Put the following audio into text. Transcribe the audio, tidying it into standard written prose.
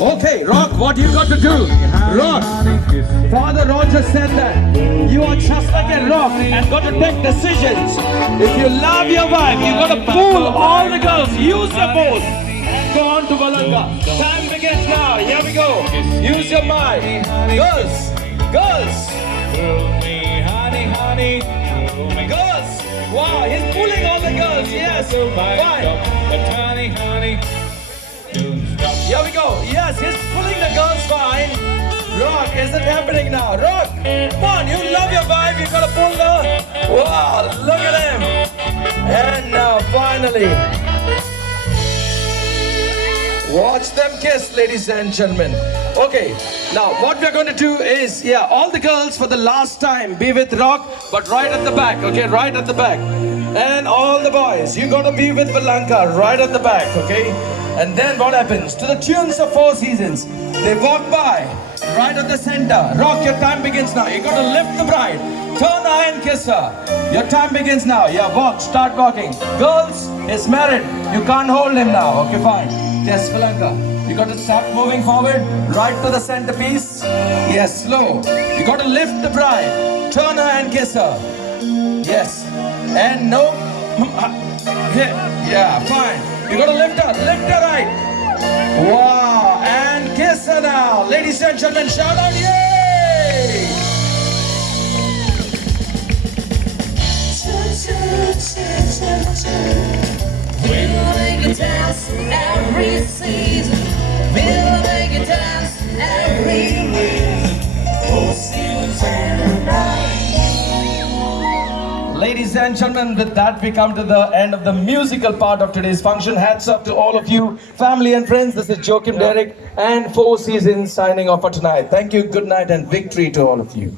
Okay, Rock, what you got to do? Rock, Father Roger said that you are just like a rock and got to take decisions. If you love your wife, you got to pull all the girls. Use your force. Go on to Velanca. Time begins now. Here we go. Use your mind. Girls, girls. Girls. Wow, he's pulling all the girls. Yes. Fine. Here we go. Yes, he's pulling the girls fine. Rock, is it happening now? Rock, come on, you love your wife, you gotta pull the... Wow, look at him. And now, finally. Watch them kiss, ladies and gentlemen. Okay, now what we're going to do is, yeah, all the girls for the last time be with Rock, but right at the back, okay, right at the back. And all the boys, you got to be with Velanca right at the back, okay? And then what happens? To the tunes of Four Seasons, they walk by right at the center. Rock, your time begins now. You got to lift the bride. Turn her and kiss her. Your time begins now. Yeah, walk, start walking. Girls, he's married. You can't hold him now. Okay, fine. Yes, Velanca. You got to start moving forward, right to the centerpiece. Yes, slow. You got to lift the bride. Turn her and kiss her. Yes. And no. Yeah, fine. You got to lift her right. Wow. And kiss her now. Ladies and gentlemen, shout out, yay! We'll make you dance every season. We'll make you dance every reason. Oh, season right. Ladies and gentlemen, with that we come to the end of the musical part of today's function. Hats up to all of you, family and friends. This is Joachim Derek and Four Seasons signing off for tonight. Thank you, good night and victory to all of you.